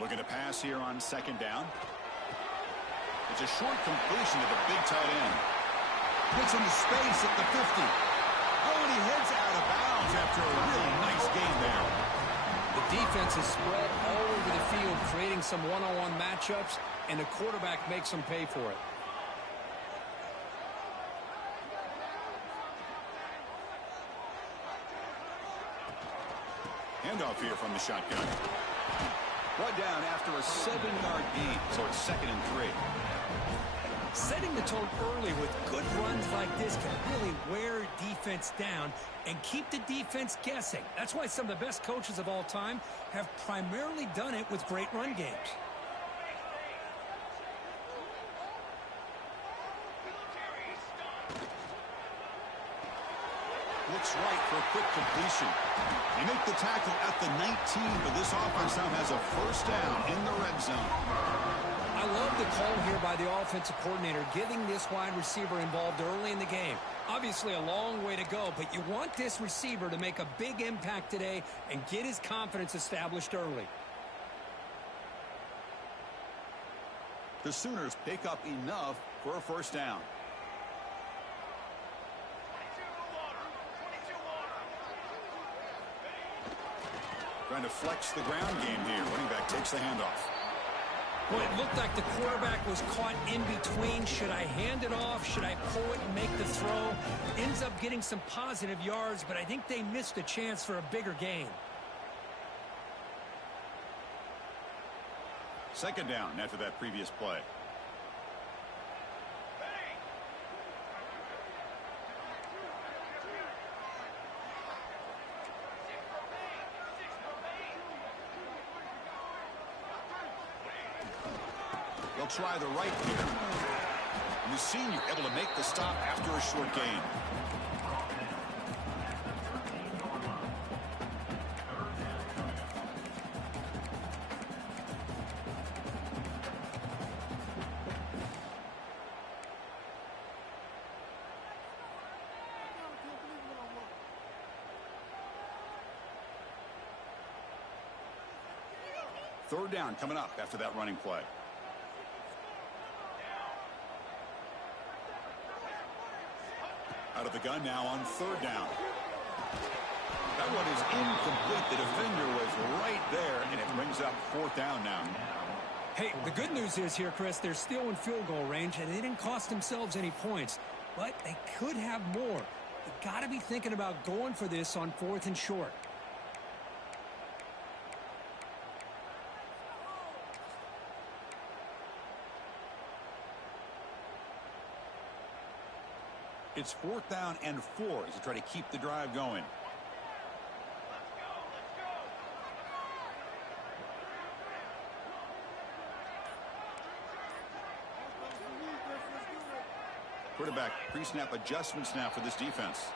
Looking to pass here on second down. It's a short completion to the big tight end. Gets into space at the 50. Oh, and he heads out of bounds after a really nice game there. The defense is spread all over the field, creating some one-on-one matchups, and the quarterback makes them pay for it. Handoff here from the shotgun. Brought down after a 7-yard gain, so it's 2nd and 3. Setting the tone early with good runs like this can really wear defense down and keep the defense guessing. That's why some of the best coaches of all time have primarily done it with great run games. Looks right for a quick completion. They make the tackle at the 19, but this offense now has a first down in the red zone. I love the call here by the offensive coordinator, getting this wide receiver involved early in the game. Obviously a long way to go, but you want this receiver to make a big impact today and get his confidence established early. The Sooners pick up enough for a first down. Trying to flex the ground game here. Running back takes the handoff. Well, it looked like the quarterback was caught in between. Should I hand it off? Should I pull it and make the throw? Ends up getting some positive yards, but I think they missed a chance for a bigger gain. 2nd down after that previous play. They'll try the right here. And the senior able to make the stop after a short gain. Third down coming up after that running play. Out of the gun now on 3rd down. That one is incomplete. The defender was right there, and it brings up 4th down now. Hey, the good news is here, Chris, they're still in field goal range, and they didn't cost themselves any points. But they could have more. You got to be thinking about going for this on 4th and short. It's 4th down and 4 as they try to keep the drive going. Quarterback pre-snap adjustments now for this defense.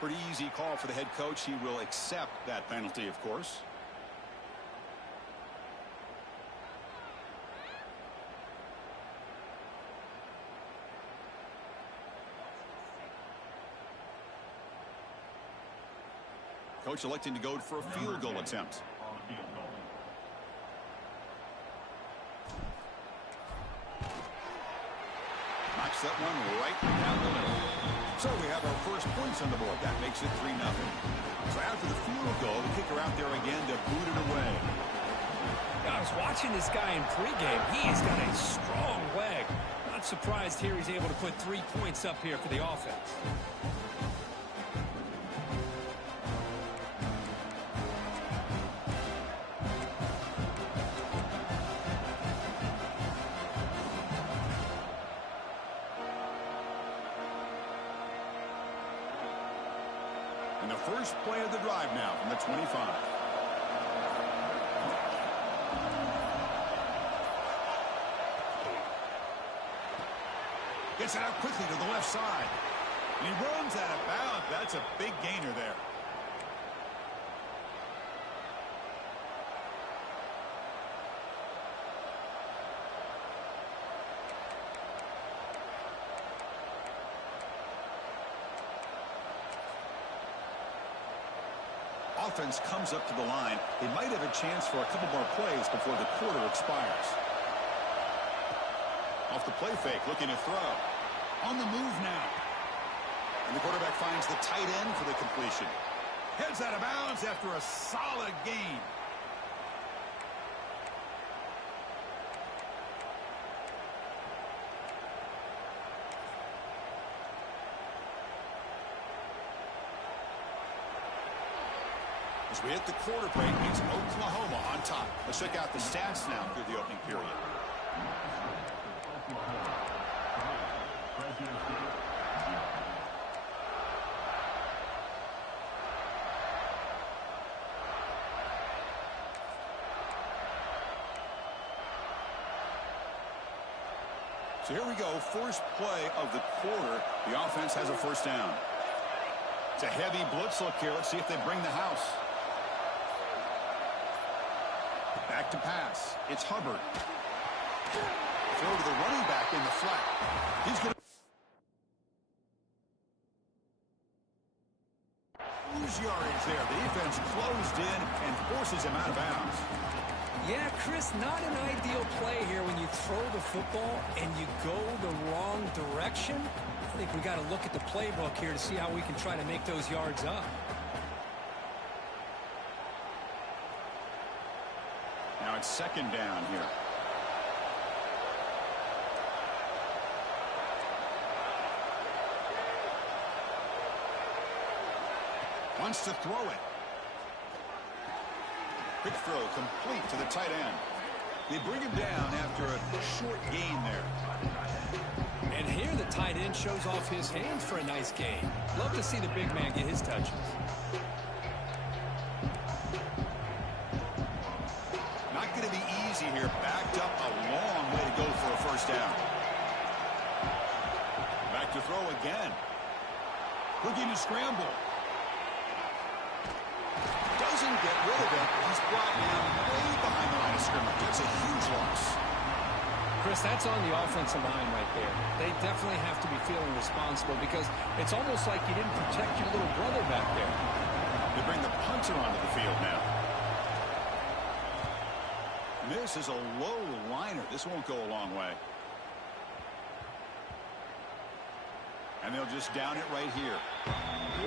Pretty easy call for the head coach. He will accept that penalty, of course. Coach electing to go for a field goal attempt. Knocks that one right down the middle. So we have our first points on the board. That makes it 3-0. So after the field goal, the kicker out there again to boot it away. I was watching this guy in pregame. He's got a strong leg. Not surprised here he's able to put 3 points up here for the offense. And the first play of the drive now from the 25. Gets it out quickly to the left side. And he runs out of bounds. That's a big gainer there. offense comes up to the line, they might have a chance for a couple more plays before the quarter expires. Off the play fake, looking to throw. On the move now. And the quarterback finds the tight end for the completion. Heads out of bounds after a solid gain. As we hit the quarter break, it's Oklahoma on top. Let's check out the stats now through the opening period. So here we go, first play of the quarter. The offense has a first down. It's a heavy blitz look here. Let's see if they bring the house. Back to pass. It's Hubbard. Throw to the running back in the flat. He's going to lose yardage there. The defense closed in and forces him out of bounds. Yeah, Chris, not an ideal play here when you throw the football and you go the wrong direction. I think we got to look at the playbook here to see how we can try to make those yards up. Now it's second down here. Wants to throw it. Quick throw complete to the tight end. They bring him down after a short gain there. And here the tight end shows off his hands for a nice gain. Love to see the big man get his touches. Not going to be easy here. Backed up a long way to go for a first down. Back to throw again. Looking to scramble. Doesn't get rid of it. He's brought down way behind the line of scrimmage. That's a huge loss. Chris, that's on the offensive line right there. They definitely have to be feeling responsible because it's almost like you didn't protect your little brother back there. They bring the punter onto the field now. This is a low liner. This won't go a long way. And they'll just down it right here.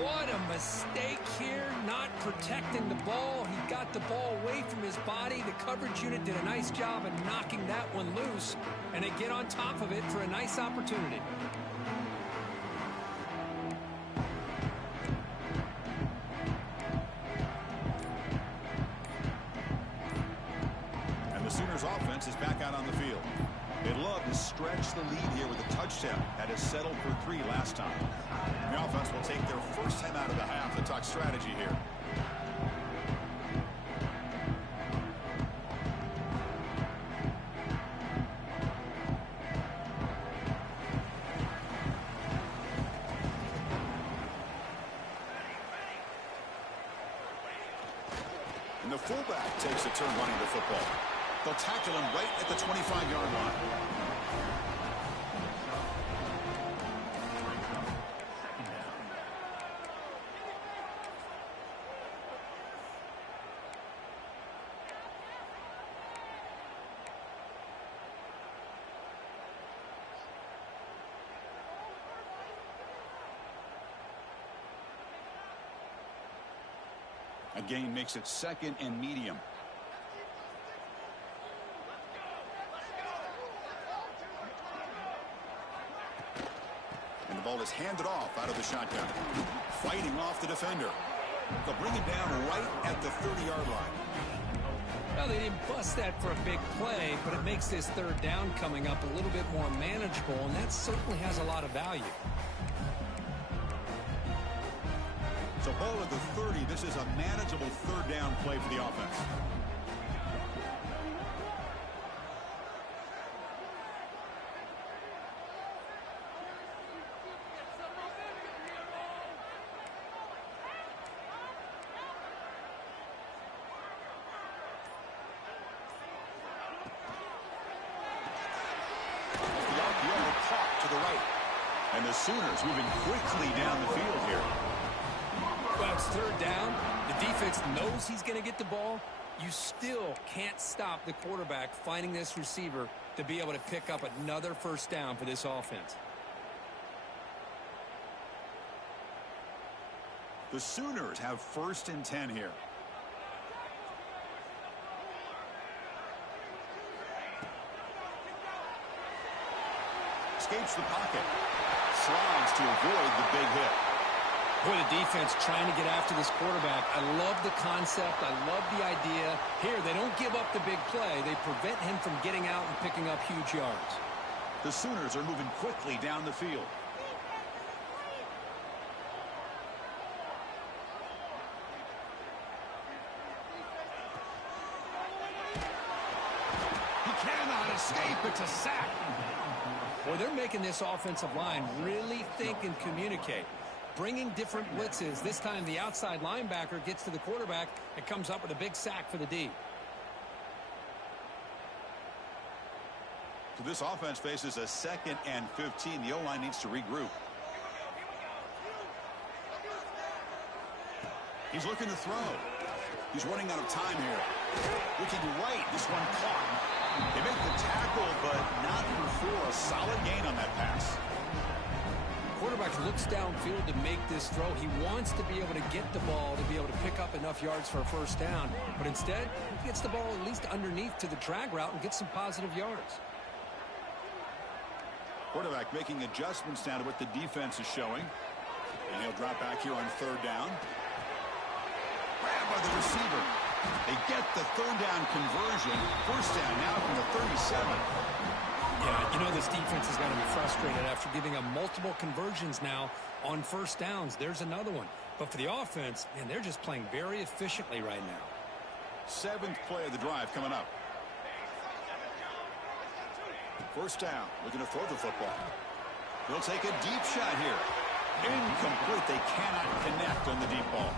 What a mistake here, not protecting the ball. He got the ball away from his body. The coverage unit did a nice job of knocking that one loose, and they get on top of it for a nice opportunity. And the Sooners offense is back out on the field. They'd love to stretch the lead here with a touchdown. That has settled for 3 last time. The offense will take their first time out of the half to talk strategy here. And the fullback takes a turn running the football. They'll tackle him right at the 25-yard line. A gain makes it second and medium. And the ball is handed off out of the shotgun. Fighting off the defender. They'll bring him down right at the 30-yard line. Well, they didn't bust that for a big play, but it makes this third down coming up a little bit more manageable, and that certainly has a lot of value. So ball at the 30. This is a manageable third down play for the offense. And the Sooners moving quickly down the field here. Well, it's third down. The defense knows he's going to get the ball. You still can't stop the quarterback finding this receiver to be able to pick up another first down for this offense. The Sooners have 1st and 10 here. Escapes the pocket. Slides to avoid the big hit. Boy, the defense trying to get after this quarterback. I love the concept. I love the idea. Here, they don't give up the big play. They prevent him from getting out and picking up huge yards. The Sooners are moving quickly down the field. He cannot escape. It's a sack. Well, they're making this offensive line really think and communicate. Bringing different blitzes. This time the outside linebacker gets to the quarterback and comes up with a big sack for the D. So this offense faces a 2nd and 15. The O-line needs to regroup. He's looking to throw. He's running out of time here. Looking right. This one caught. They make the tackle, but not before a solid gain on that pass. Quarterback looks downfield to make this throw. He wants to be able to get the ball to be able to pick up enough yards for a first down. But instead, he gets the ball at least underneath to the drag route and gets some positive yards. Quarterback making adjustments now to what the defense is showing. And he'll drop back here on 3rd down. Grabbed by the receiver. They get the 3rd down conversion. First down now from the 37. Yeah, you know this defense has got to be frustrated after giving up multiple conversions now on first downs. There's another one. But for the offense, man, they're just playing very efficiently right now. 7th play of the drive coming up. First down, looking to throw the football. He'll take a deep shot here. Incomplete. They cannot connect on the deep ball.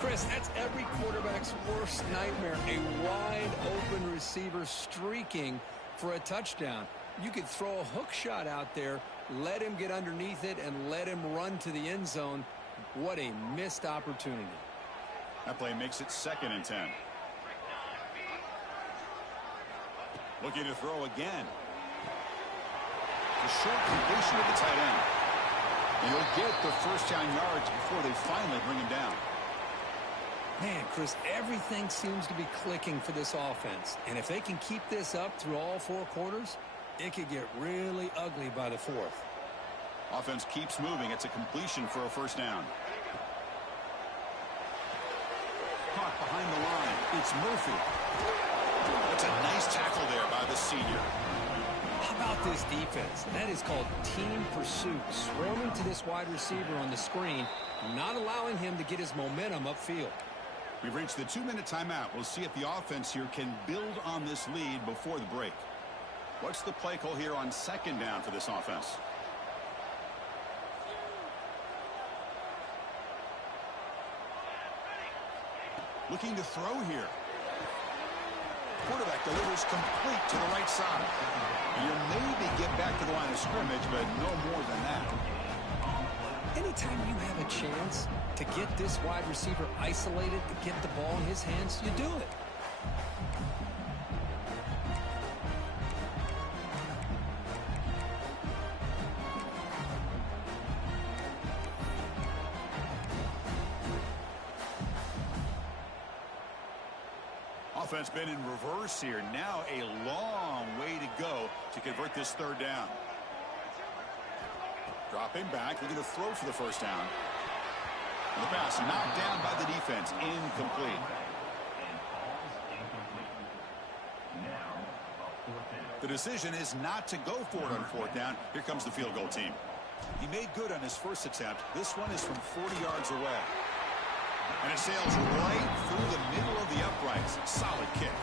Chris, that's every quarterback's worst nightmare. A wide-open receiver streaking for a touchdown. You could throw a hook shot out there, let him get underneath it, and let him run to the end zone. What a missed opportunity. That play makes it 2nd and 10. Looking to throw again. A short completion of the tight end. And he'll get the first down yards before they finally bring him down. Man, Chris, everything seems to be clicking for this offense. And if they can keep this up through all 4 quarters, it could get really ugly by the 4th. Offense keeps moving. It's a completion for a first down. Caught behind the line. It's Murphy. That's a nice tackle there by the senior. How about this defense? That is called team pursuit. Swarming to this wide receiver on the screen, not allowing him to get his momentum upfield. We've reached the 2-minute timeout. We'll see if the offense here can build on this lead before the break. What's the play call here on 2nd down for this offense? Looking to throw here. Quarterback delivers complete to the right side. You'll maybe get back to the line of scrimmage, but no more than that. Anytime you have a chance to get this wide receiver isolated, to get the ball in his hands, you do it. Offense been in reverse here. Now a long way to go to convert this 3rd down. Dropping back, looking to throw for the first down. And the pass knocked down by the defense. Incomplete. The decision is not to go for it on 4th down. Here comes the field goal team. He made good on his first attempt. This one is from 40 yards away. And it sails right through the middle of the uprights. Solid kick.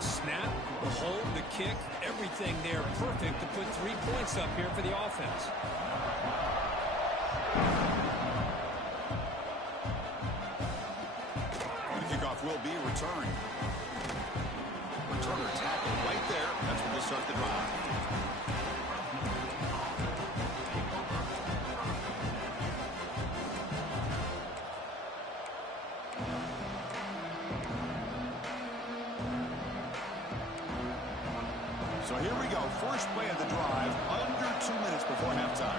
Snap, the hold, the kick, everything there perfect to put 3 points up here for the offense. The kickoff will be returned. Returner tackle right there. That's when they start the drive. So here we go. First play of the drive, under 2 minutes before halftime.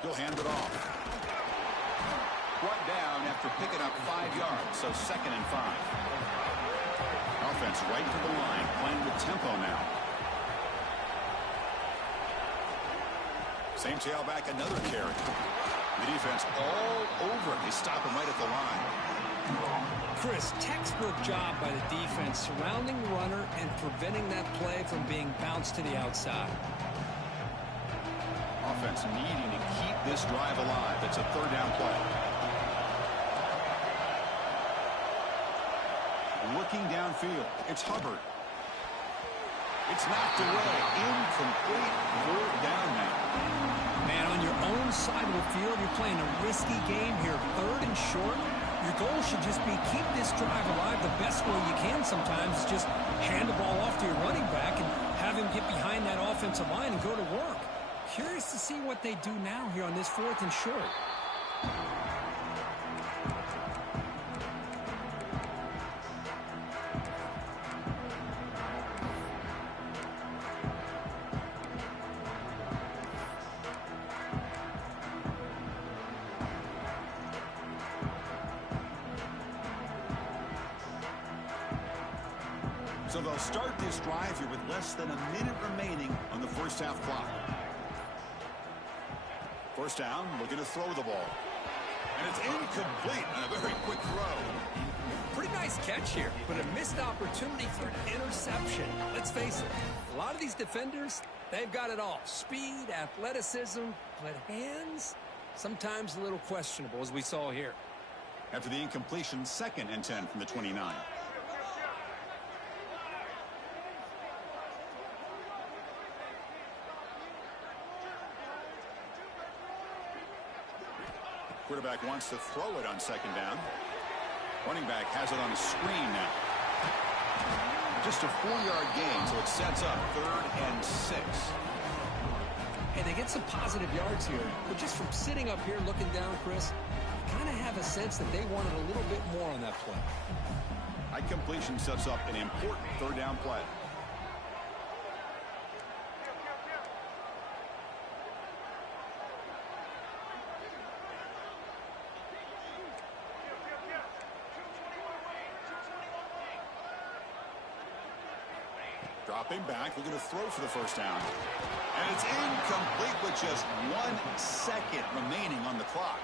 He'll hand it off. Brought down after picking up 5 yards, so 2nd and 5. Offense right to the line, playing with tempo now. Same tailback, another carry. The defense all over it. They stop him right at the line. Chris, textbook job by the defense surrounding the runner and preventing that play from being bounced to the outside. Offense needing to keep this drive alive. It's a 3rd down play. Looking downfield. It's Hubbard. It's knocked away. Incomplete. 4th down now. Man, on your own side of the field, you're playing a risky game here. 3rd and short. Your goal should just be keep this drive alive the best way you can sometimes. Just hand the ball off to your running back and have him get behind that offensive line and go to work. Curious to see what they do now here on this 4th and short. So they'll start this drive here with less than a minute remaining on the first half clock. First down, looking to throw the ball. And it's incomplete on a very quick throw. Pretty nice catch here, but a missed opportunity for an interception. Let's face it, a lot of these defenders, they've got it all. Speed, athleticism, but hands, sometimes a little questionable, as we saw here. After the incompletion, 2nd and 10 from the 29. Quarterback wants to throw it on 2nd down. Running back has it on the screen now. Just a 4-yard gain, so it sets up 3rd and 6. And they get some positive yards here, but just from sitting up here looking down, Chris, I kind of have a sense that they wanted a little bit more on that play. High completion sets up an important 3rd down play. Dropping back, looking to throw for the first down. And it's incomplete with just 1 second remaining on the clock.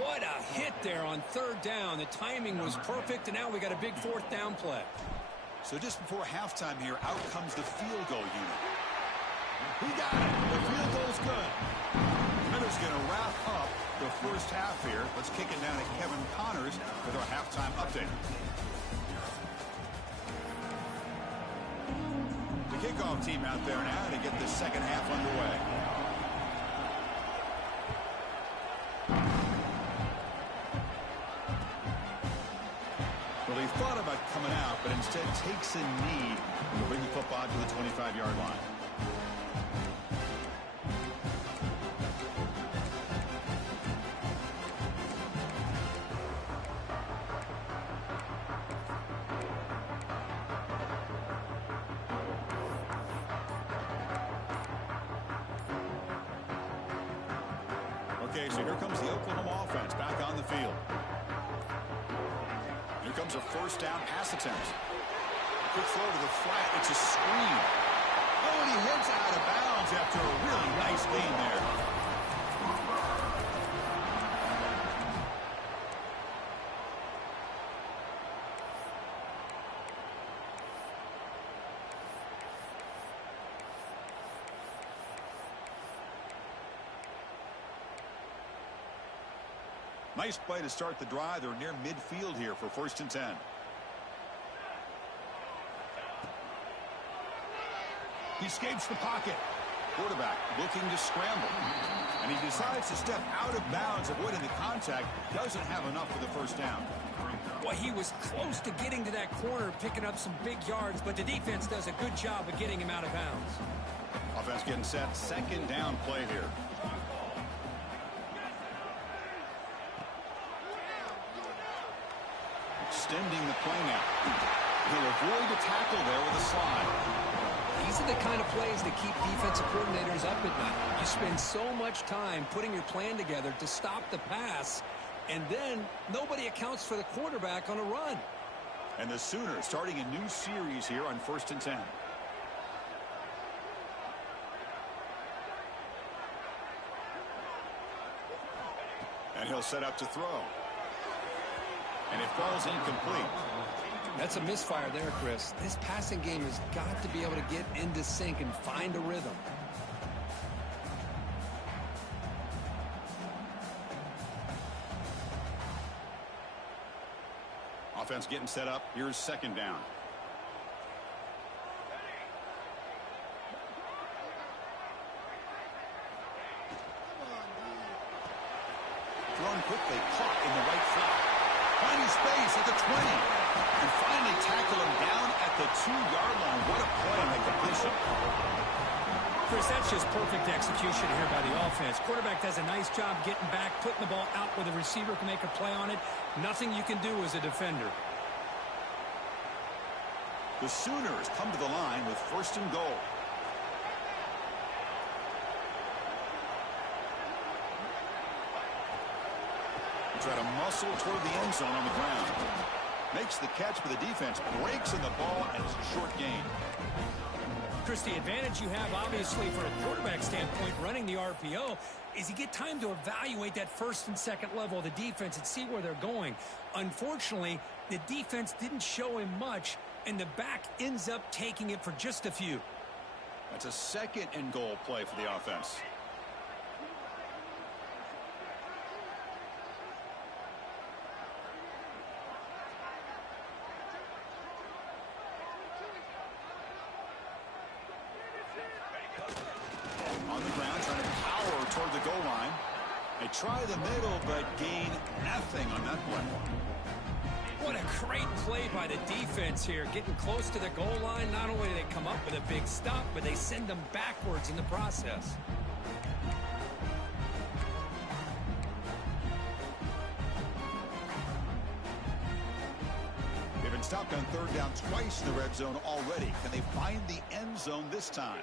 What a hit there on 3rd down. The timing was perfect, and now we got a big 4th down play. So just before halftime here, out comes the field goal unit. He got it. The field goal's good. Miller's going to wrap up the first half here. Let's kick it down to Kevin Connors with our halftime update. The kickoff team out there now to get the second half underway. Well, he thought about coming out, but instead takes a knee and will bring the football to the 25-yard line. Okay, so here comes the Oklahoma offense back on the field. Here comes a first down pass attempt. Quick throw to the flat. It's a screen. Oh, and he heads out of bounds after a really nice gain there. Nice play to start the drive. They're near midfield here for 1st and 10. He escapes the pocket. Quarterback looking to scramble. And he decides to step out of bounds, avoiding the contact. Doesn't have enough for the first down. Well, he was close to getting to that corner, picking up some big yards, but the defense does a good job of getting him out of bounds. Offense getting set. Second down play here. extending the play now. He'll avoid the tackle there with a slide. These are the kind of plays that keep defensive coordinators up at night. You spend so much time putting your plan together to stop the pass, and then nobody accounts for the quarterback on a run. And the Sooners starting a new series here on 1st and 10. And he'll set up to throw. And it falls incomplete. That's a misfire there, Chris. This passing game has got to be able to get into sync and find a rhythm. Offense getting set up. Here's 2nd down. Thrown quickly, caught in the right flat. Finding space at the 20. And finally tackle him down at the 2-yard line. What a play on that completion. Chris, that's just perfect execution here by the offense. Quarterback does a nice job getting back, putting the ball out where the receiver can make a play on it. Nothing you can do as a defender. The Sooners come to the line with 1st and goal. Try to muscle toward the end zone on the ground. Makes the catch, but the defense breaks in the ball, and it's a short gain. Chris, the advantage you have, obviously, from a quarterback standpoint, running the RPO, is you get time to evaluate that 1st and 2nd level of the defense and see where they're going. Unfortunately, the defense didn't show him much, and the back ends up taking it for just a few. That's a 2nd and goal play for the offense. On the ground, trying to power toward the goal line. They try the middle, but gain nothing on that play. What a great play by the defense here. Getting close to the goal line, not only do they come up with a big stop, but they send them backwards in the process. They've been stopped on 3rd down twice in the red zone already. Can they find the end zone this time?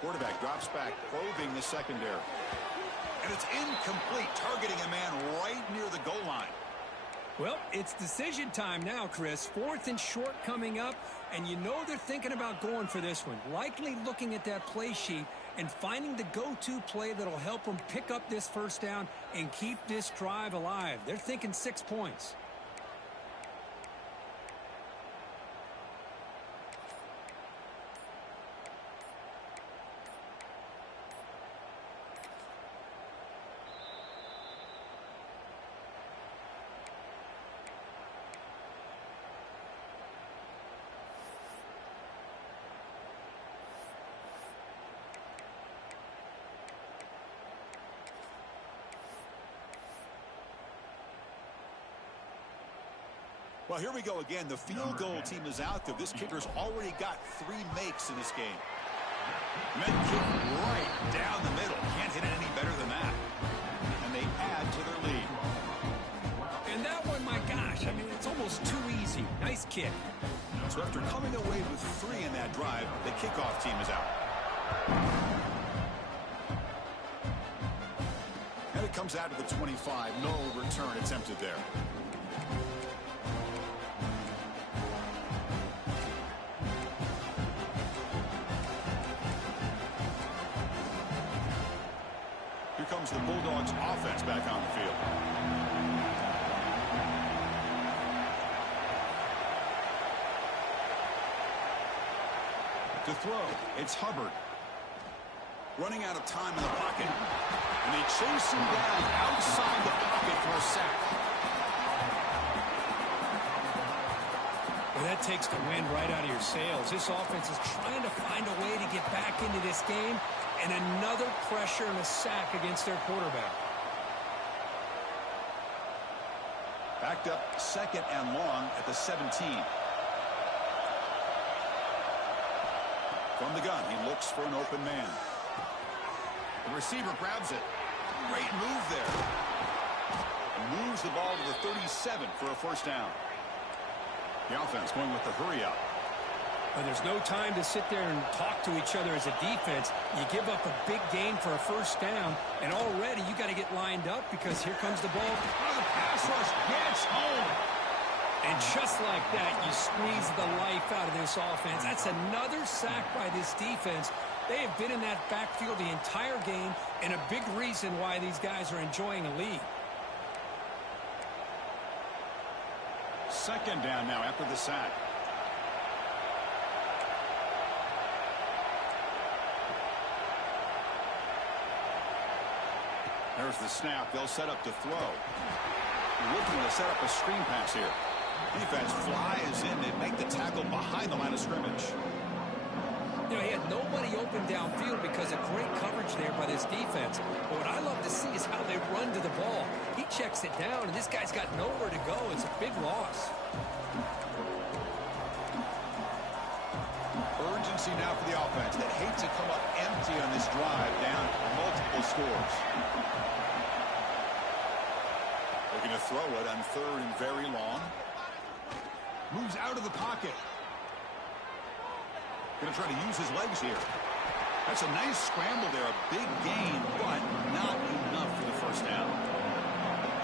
Quarterback drops back, probing the secondary. And it's incomplete, targeting a man right near the goal line. Well, it's decision time now, Chris. 4th and short coming up, and you know they're thinking about going for this one. Likely looking at that play sheet and finding the go-to play that'll help them pick up this 1st down and keep this drive alive. They're thinking 6 points. Well, here we go again. The field goal team is out there. This kicker's already got 3 makes in this game. Men kick right down the middle. Can't hit it any better than that. And they add to their lead. And that one, my gosh, I mean, it's almost too easy. Nice kick. So after coming away with 3 in that drive, the kickoff team is out. And it comes out to the 25. No return attempted there. Here comes the Bulldogs offense back on the field. To throw, it's Hubbard. Running out of time in the pocket. And they chase him down outside the pocket for a sack. Well, that takes the wind right out of your sails. This offense is trying to find a way to get back into this game, and another pressure and a sack against their quarterback. Backed up 2nd and long at the 17. From the gun, he looks for an open man. The receiver grabs it. Great move there. And moves the ball to the 37 for a first down. The offense going with the hurry up. When there's no time to sit there and talk to each other as a defense, you give up a big gain for a first down, and already you got to get lined up because here comes the ball. Oh, the pass rush gets home. And just like that, you squeeze the life out of this offense. That's another sack by this defense. They have been in that backfield the entire game, and a big reason why these guys are enjoying a lead. Second down now after the sack. There's the snap. They'll set up to throw. Looking to set up a screen pass here. Defense flies in. They make the tackle behind the line of scrimmage. You know, he had nobody open downfield because of great coverage there by this defense. But what I love to see is how they run to the ball. He checks it down, and this guy's got nowhere to go. It's a big loss. Urgency now for the offense that hates to come up empty on this drive, down multiple scores. Looking to throw it on third and very long. Moves out of the pocket. Going to try to use his legs here. That's a nice scramble there. A big gain, but not enough for the first down.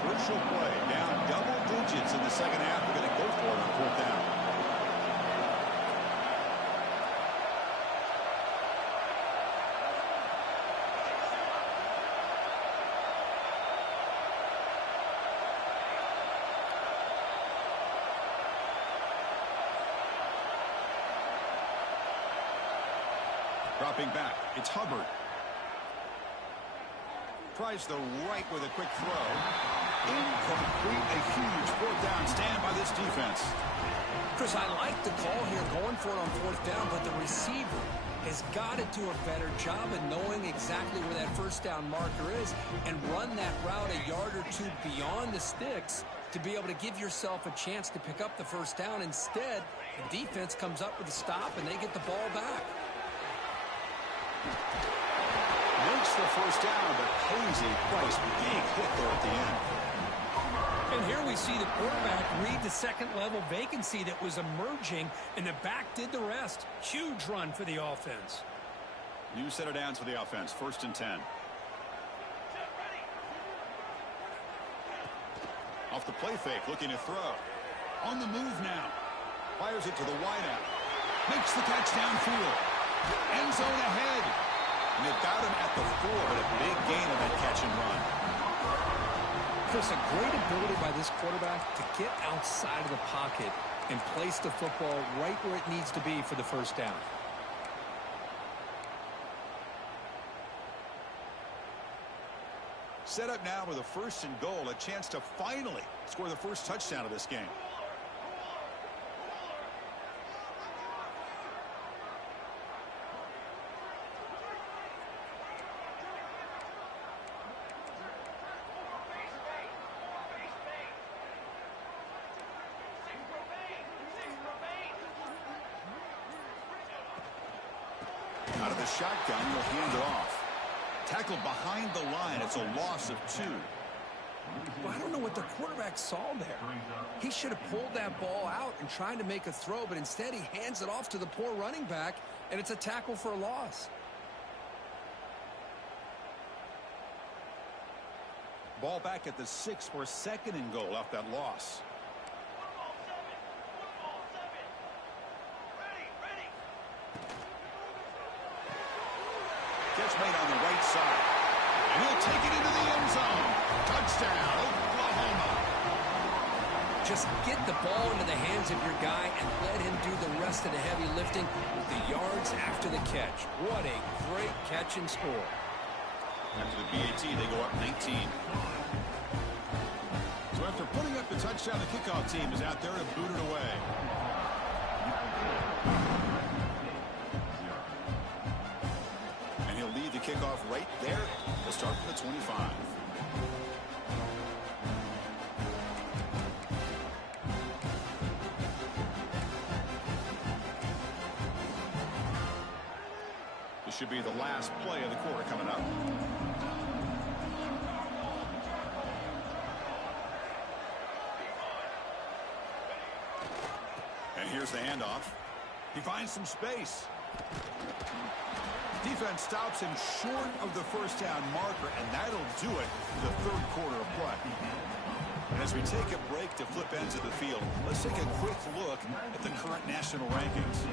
Crucial play. Down double digits in the second half. They're going to go for it on fourth down. Dropping back, it's Hubbard. Tries the right with a quick throw. Incomplete, a huge fourth down stand by this defense. Chris, I like the call here going for it on fourth down, but the receiver has got to do a better job of knowing exactly where that first down marker is and run that route a yard or two beyond the sticks to be able to give yourself a chance to pick up the first down. Instead, the defense comes up with a stop and they get the ball back. Makes the first down, but pays a price. Big hit there at the end. And here we see the quarterback read the second-level vacancy that was emerging, and the back did the rest. Huge run for the offense. New set of downs for the offense. First and 10. Off the play fake, looking to throw. On the move now. Fires it to the wideout. Makes the catch downfield. End zone ahead. And they've got him at the 4, but a big gain on that catch and run. Chris, a great ability by this quarterback to get outside of the pocket and place the football right where it needs to be for the first down. Set up now with a first and goal, a chance to finally score the first touchdown of this game. Out of the shotgun, he'll hand it off. Tackled behind the line. It's a loss of 2. Well, I don't know what the quarterback saw there. He should have pulled that ball out and tried to make a throw, but instead he hands it off to the poor running back, and it's a tackle for a loss. Ball back at the 6 for a second and goal off that loss. Catch made on the right side. And he'll take it into the end zone. Touchdown, Oklahoma. Just get the ball into the hands of your guy and let him do the rest of the heavy lifting with the yards after the catch. What a great catch and score. After the BAT, they go up 19. So after putting up the touchdown, the kickoff team is out there to boot it away. And he'll lead the kickoff right there. They'll start from the 25. This should be the last play of the quarter coming up. here's the handoff. He finds some space. Defense stops him short of the first down marker, and that'll do it for the third quarter of play. And as we take a break to flip ends of the field, let's take a quick look at the current national rankings.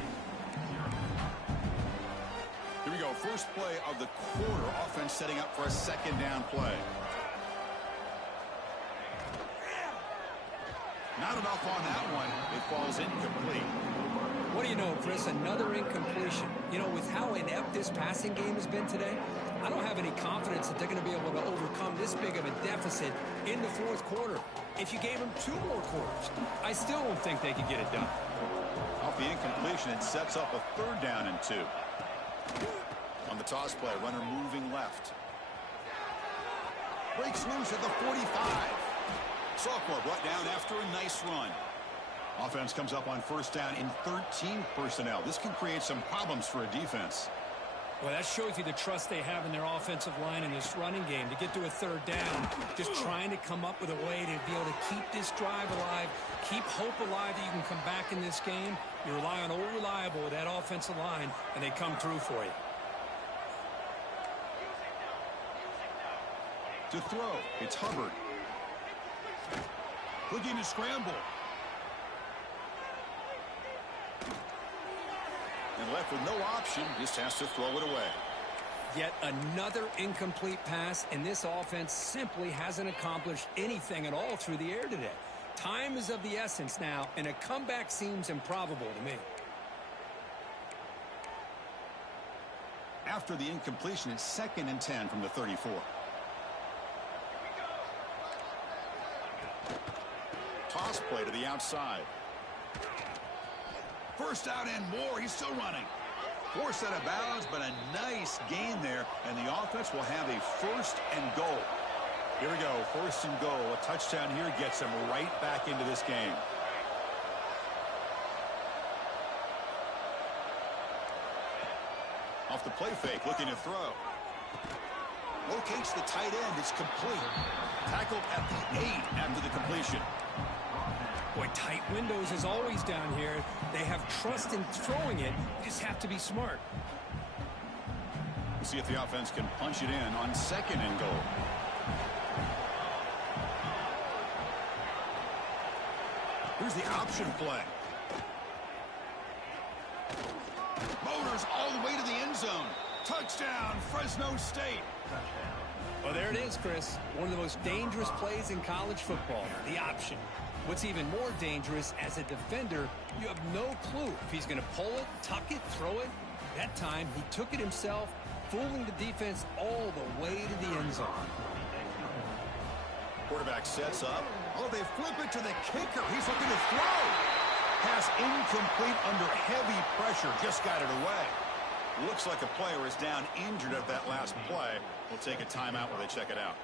Here we go. First play of the quarter. Offense setting up for a second down play. Not enough on that one. It falls incomplete. What do you know, Chris? Another incompletion. You know, with how inept this passing game has been today, I don't have any confidence that they're going to be able to overcome this big of a deficit in the fourth quarter. If you gave them 2 more quarters, I still don't think they could get it done. Off the incompletion, it sets up a third down and 2. On the toss play, runner moving left. Breaks loose at the 45. Sophomore brought down after a nice run. Offense comes up on first down in 13 personnel. This can create some problems for a defense. Well, that shows you the trust they have in their offensive line in this running game to get to a third down. Just trying to come up with a way to be able to keep this drive alive, keep hope alive that you can come back in this game. You rely on Old Reliable with that offensive line, and they come through for you. To throw, it's Hubbard. Looking to scramble. And left with no option, just has to throw it away. Yet another incomplete pass, and this offense simply hasn't accomplished anything at all through the air today. Time is of the essence now, and a comeback seems improbable to me. After the incompletion, it's 2nd and 10 from the 34. Toss play to the outside. First out and more. He's still running. Forced out of bounds, but a nice gain there, and the offense will have a 1st and goal. Here we go, 1st and goal. A touchdown here gets them right back into this game. Off the play fake, looking to throw. Locates the tight end. It's complete. Tackled at the 8 after the completion. Boy, tight windows is always down here. They have trust in throwing it. You just have to be smart. We'll see if the offense can punch it in on 2nd and goal. Here's the option play. Motors all the way to the end zone. Touchdown, Fresno State. Well, there it is, Chris. One of the most dangerous plays in college football, the option. What's even more dangerous, as a defender, you have no clue if he's going to pull it, tuck it, throw it. That time, he took it himself, fooling the defense all the way to the end zone. Quarterback sets up. Oh, they flip it to the kicker. He's looking to throw. Pass incomplete under heavy pressure. Just got it away. Looks like a player is down injured at that last play. We'll take a timeout while they check it out.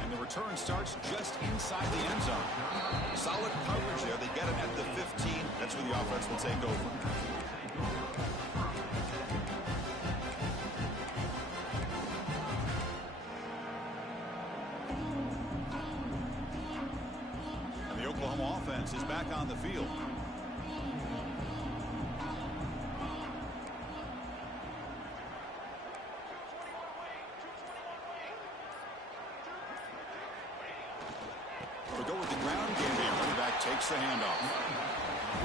And the return starts just inside the end zone. Solid coverage there. They get it at the 15. That's where the offense will take over. Oklahoma offense is back on the field. We'll go with the ground game. Running back takes the handoff.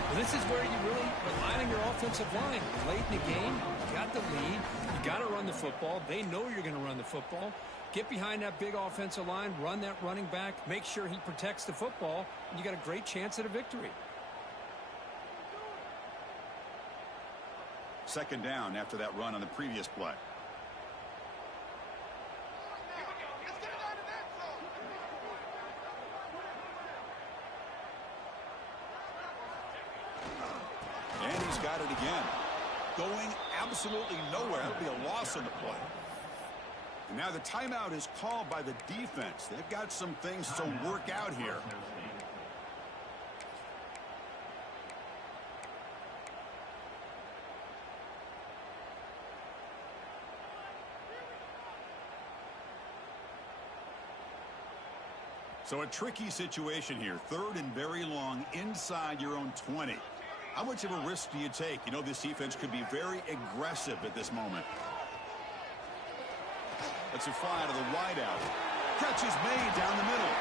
Well, this is where you really rely on your offensive line. Late in the game, you got the lead. You got to run the football. They know you're going to run the football. Get behind that big offensive line, run that running back, make sure he protects the football, and you got a great chance at a victory. 2nd down after that run on the previous play. And he's got it again. Going absolutely nowhere. That'll be a loss on the play. And now the timeout is called by the defense. They've got some things to work out here. So a tricky situation here. Third and very long inside your own 20. How much of a risk do you take? You know, this defense could be very aggressive at this moment. Let's it fly to the wideout. Catch is made down the middle.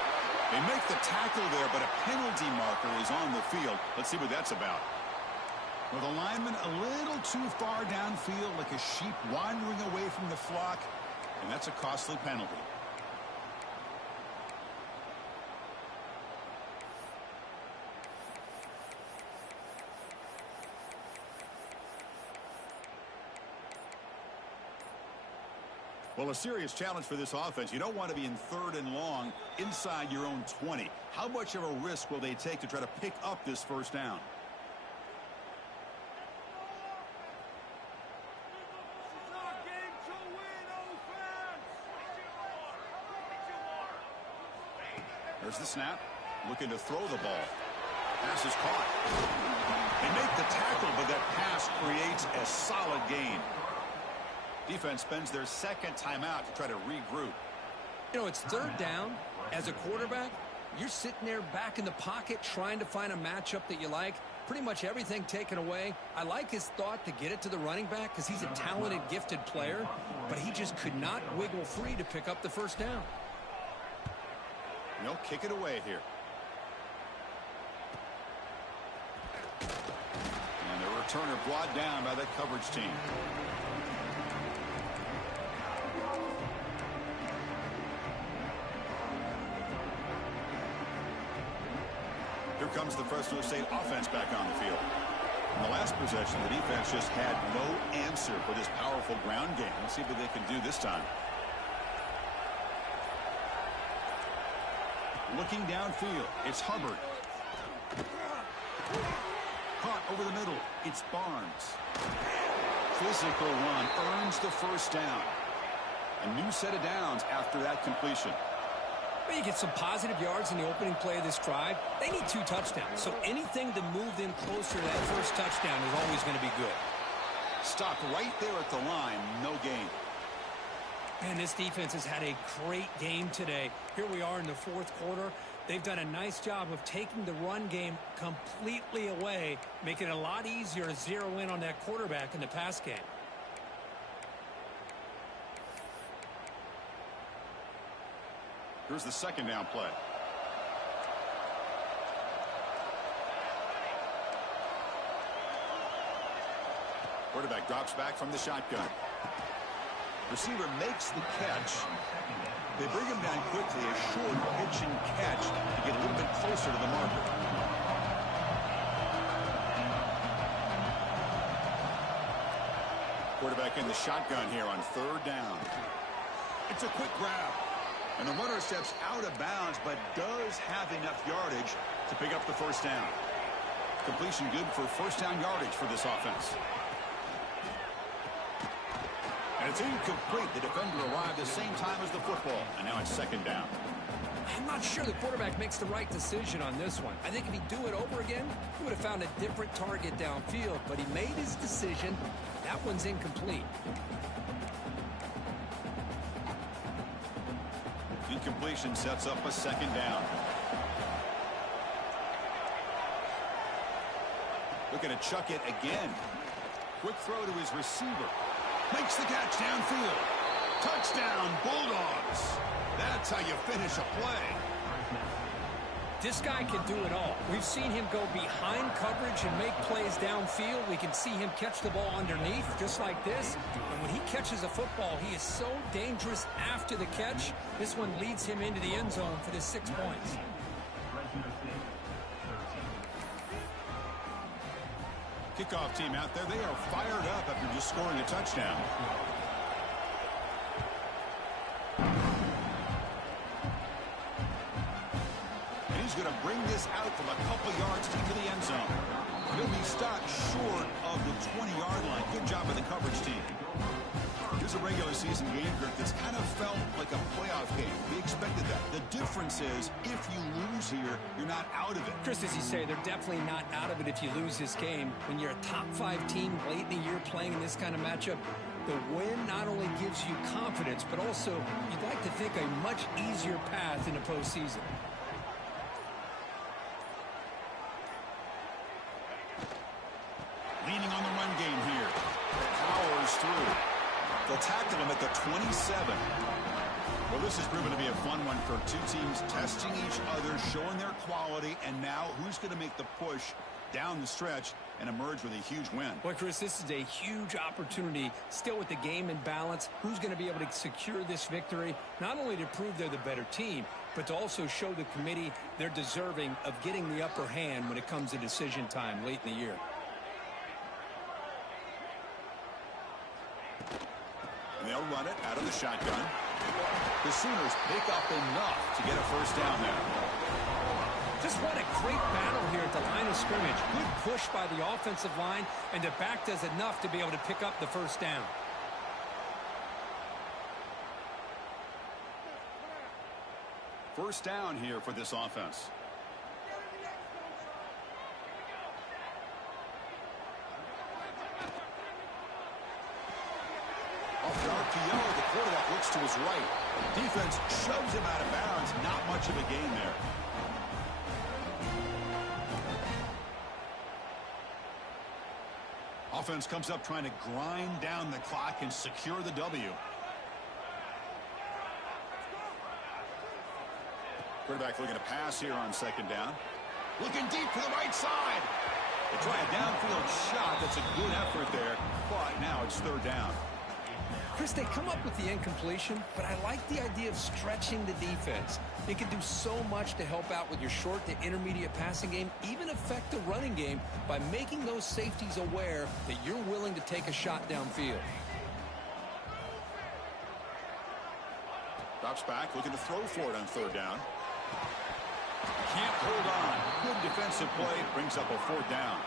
They make the tackle there, but a penalty marker is on the field. Let's see what that's about. Well, the lineman a little too far downfield, like a sheep wandering away from the flock, and that's a costly penalty. Well, a serious challenge for this offense. You don't want to be in third and long inside your own 20. How much of a risk will they take to try to pick up this first down? There's the snap. Looking to throw the ball. Pass is caught. They make the tackle, but that pass creates a solid gain. Defense spends their second timeout to try to regroup. You know, it's third down. As a quarterback, you're sitting there back in the pocket trying to find a matchup that you like. Pretty much everything taken away. I like his thought to get it to the running back because he's a talented, gifted player, but he just could not wiggle free to pick up the first down. No, kick it away here. And the returner brought down by that coverage team. Here comes the Fresno State offense back on the field. In the last possession, the defense just had no answer for this powerful ground game. Let's see what they can do this time. Looking downfield, it's Hubbard. Caught over the middle, it's Barnes. Physical run earns the first down. A new set of downs after that completion. Well, you get some positive yards in the opening play of this drive. They need 2 touchdowns, so anything to move them closer to that first touchdown is always going to be good. Stopped right there at the line, no gain. And this defense has had a great game today. Here we are in the fourth quarter. They've done a nice job of taking the run game completely away, making it a lot easier to zero in on that quarterback in the pass game. Here's the second down play. Quarterback drops back from the shotgun. Receiver makes the catch. They bring him down quickly, a short pitch and catch to get a little bit closer to the marker. Quarterback in the shotgun here on third down. It's a quick grab. And the runner steps out of bounds, but does have enough yardage to pick up the first down. Completion good for first down yardage for this offense. And it's incomplete. The defender arrived the same time as the football. And now it's second down. I'm not sure the quarterback makes the right decision on this one. I think if he'd do it over again, he would have found a different target downfield. But he made his decision. That one's incomplete. Incompletion sets up a second down. Looking to chuck it again. Quick throw to his receiver. Makes the catch downfield. Touchdown, Bulldogs. That's how you finish a play. This guy can do it all. We've seen him go behind coverage and make plays downfield. We can see him catch the ball underneath, just like this. And when he catches a football, he is so dangerous after the catch. This one leads him into the end zone for the 6 points. Kickoff team out there, they are fired up after just scoring a touchdown. And he's going to bring this out from a couple yards into the end zone. He'll be stopped short of the 20-yard line. Good job by the coverage team. Here's a regular season game, Kirk, that's kind of felt like a playoff game. We expected that. The difference is, if you lose here, you're not out of it. Chris, as you say, they're definitely not out of it if you lose this game. When you're a top-5 team late in the year playing in this kind of matchup, the win not only gives you confidence, but also you'd like to think a much easier path in the postseason. tackled him at the 27. Well, this has proven to be a fun one for two teams testing each other, showing their quality, and now who's going to make the push down the stretch and emerge with a huge win. Well, Chris, this is a huge opportunity still with the game in balance. Who's going to be able to secure this victory, not only to prove they're the better team, but to also show the committee they're deserving of getting the upper hand when it comes to decision time late in the year. And they'll run it out of the shotgun. The Sooners pick up enough to get a first down there. Just what a great battle here at the line of scrimmage. Good push by the offensive line, and the back does enough to be able to pick up the first down. First down here for this offense. Off the RPO, the quarterback looks to his right. Defense shoves him out of bounds. Not much of a gain there. Offense comes up trying to grind down the clock and secure the W. Quarterback looking to pass here on second down. Looking deep to the right side. They try a downfield shot. That's a good effort there. But now it's third down. Chris, they come up with the incompletion, but I like the idea of stretching the defense. It can do so much to help out with your short to intermediate passing game, even affect the running game by making those safeties aware that you're willing to take a shot downfield. Drops back, looking to throw for it on third down. Can't hold on. Good defensive play, brings up a fourth down.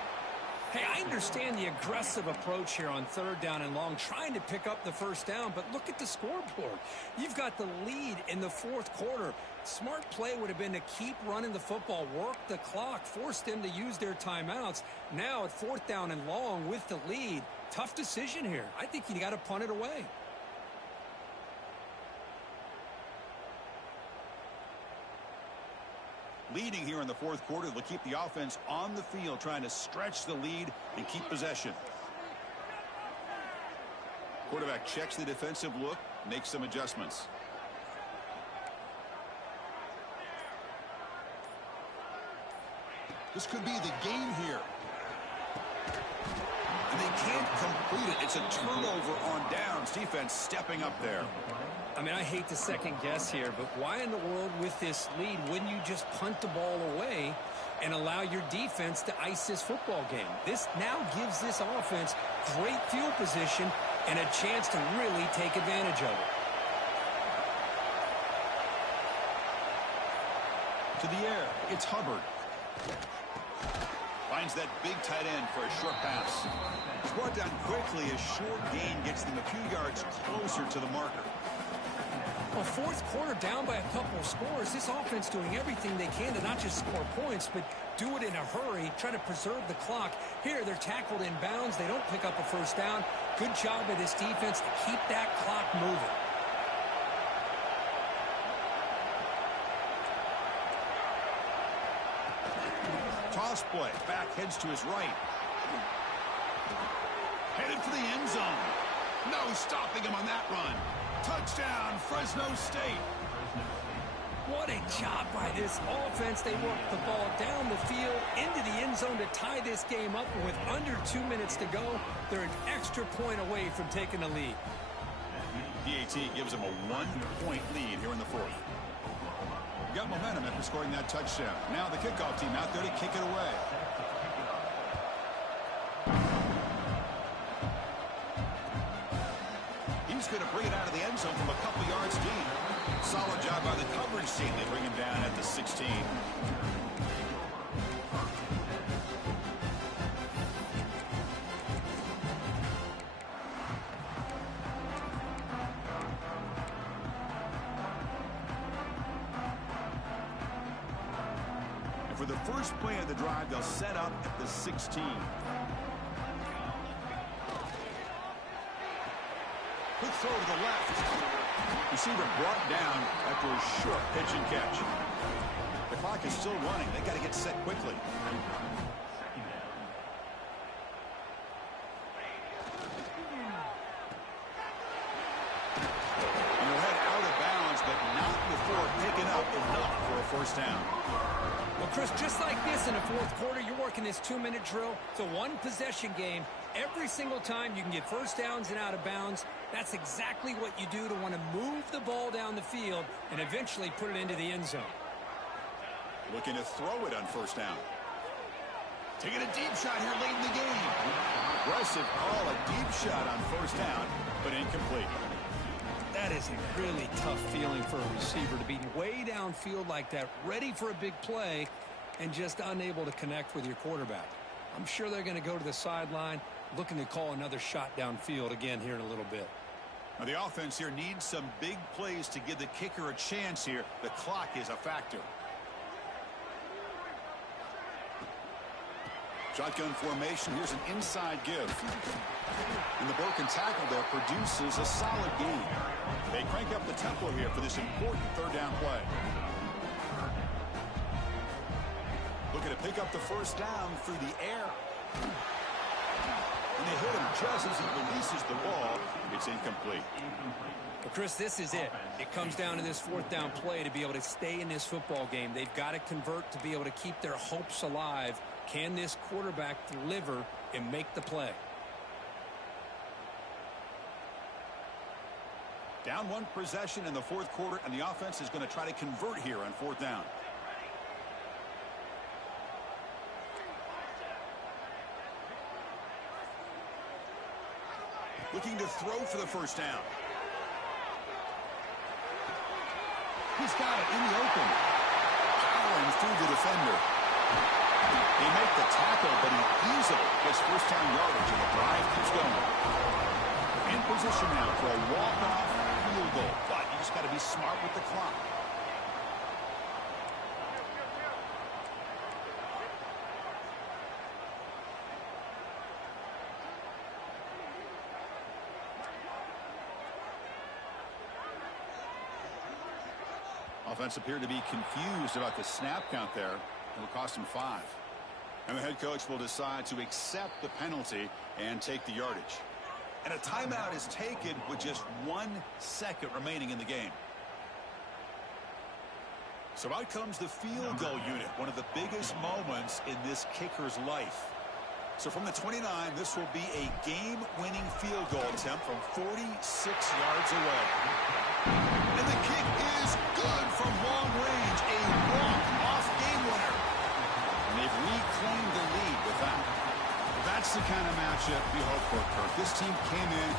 Hey, I understand the aggressive approach here on third down and long, trying to pick up the first down, but look at the scoreboard. You've got the lead in the fourth quarter. Smart play would have been to keep running the football, work the clock, force them to use their timeouts. Now at fourth down and long with the lead, tough decision here. I think you got to punt it away. Leading here in the fourth quarter, they'll keep the offense on the field, trying to stretch the lead and keep possession. Quarterback checks the defensive look, makes some adjustments. This could be the game here. And they can't complete it. It's a turnover on downs. Defense stepping up there. I mean, I hate to second guess here, but why in the world with this lead wouldn't you just punt the ball away and allow your defense to ice this football game? This now gives this offense great field position and a chance to really take advantage of it. To the air, it's Hubbard. Finds that big tight end for a short pass. It's brought down quickly. A short gain gets them a few yards closer to the marker. Well, fourth quarter down by a couple of scores. This offense doing everything they can to not just score points, but do it in a hurry, try to preserve the clock. Here, they're tackled in bounds. They don't pick up a first down. Good job by this defense to keep that clock moving. Toss play. Back heads to his right. Headed for the end zone. No stopping him on that run. Touchdown, Fresno State. What a job by this offense. They work the ball down the field into the end zone to tie this game up. And with under 2 minutes to go, they're an extra point away from taking the lead. PAT gives them a 1-point lead here in the fourth. Got momentum after scoring that touchdown. Now the kickoff team out there to kick it away. He's going to bring it out of the end zone from a couple yards deep. Solid job by the coverage team. They bring him down at the 16. And for the first play of the drive, they'll set up at the 16. Quick throw to the left. Receiver brought down after a short pitch and catch. The clock is still running. They got to get set quickly. a first down. Well, Chris, just like this in the fourth quarter, you're working this 2-minute drill. It's a one-possession game. Every single time you can get first downs and out of bounds, that's exactly what you do to want to move the ball down the field and eventually put it into the end zone. Looking to throw it on first down. Taking a deep shot here late in the game. Aggressive call, a deep shot on first down, but incomplete. That is a really tough feeling for a receiver to be way downfield like that, ready for a big play, and just unable to connect with your quarterback. I'm sure they're going to go to the sideline, looking to call another shot downfield again here in a little bit. Now the offense here needs some big plays to give the kicker a chance here. The clock is a factor. Shotgun formation. Here's an inside give. And the broken tackle there produces a solid gain. They crank up the tempo here for this important third down play. Looking to pick up the first down through the air. And they hit him just as he releases the ball. It's incomplete. Well, Chris, this is it. It comes down to this fourth down play to be able to stay in this football game. They've got to convert to be able to keep their hopes alive. Can this quarterback deliver and make the play? Down one possession in the fourth quarter, and the offense is going to try to convert here on fourth down. Looking to throw for the first down. He's got it in the open. Powering through the defender. They make the tackle, but he easily gets first down yardage, and the drive keeps going. In position now for a walk-off field goal, but you just got to be smart with the clock. Offense appeared to be confused about the snap count there. It'll cost him 5. And the head coach will decide to accept the penalty and take the yardage. And a timeout is taken with just 1 second remaining in the game. So out comes the field goal unit, one of the biggest moments in this kicker's life. So from the 29, this will be a game-winning field goal attempt from 46 yards away. And the kick is good from long range, a walk-off game winner. And they've reclaimed the lead with that. That's the kind of matchup we hope for, Kirk. This team came in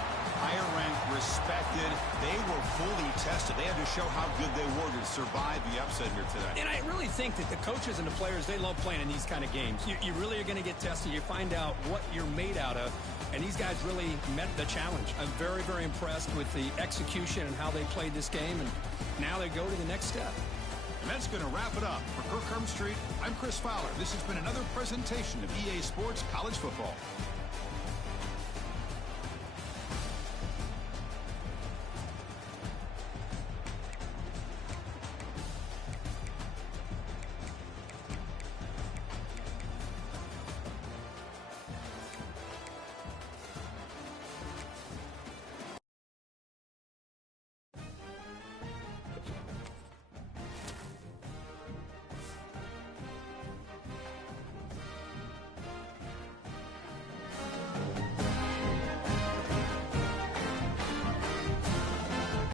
higher ranked, respected. They were fully tested. They had to show how good they were to survive the upset here today. And I really think that the coaches and the players, they love playing in these kind of games. You really are going to get tested. You find out what you're made out of. And these guys really met the challenge. I'm very, very impressed with the execution and how they played this game. And now they go to the next step. And that's going to wrap it up. For Kirk Street, I'm Chris Fowler. This has been another presentation of EA Sports College Football.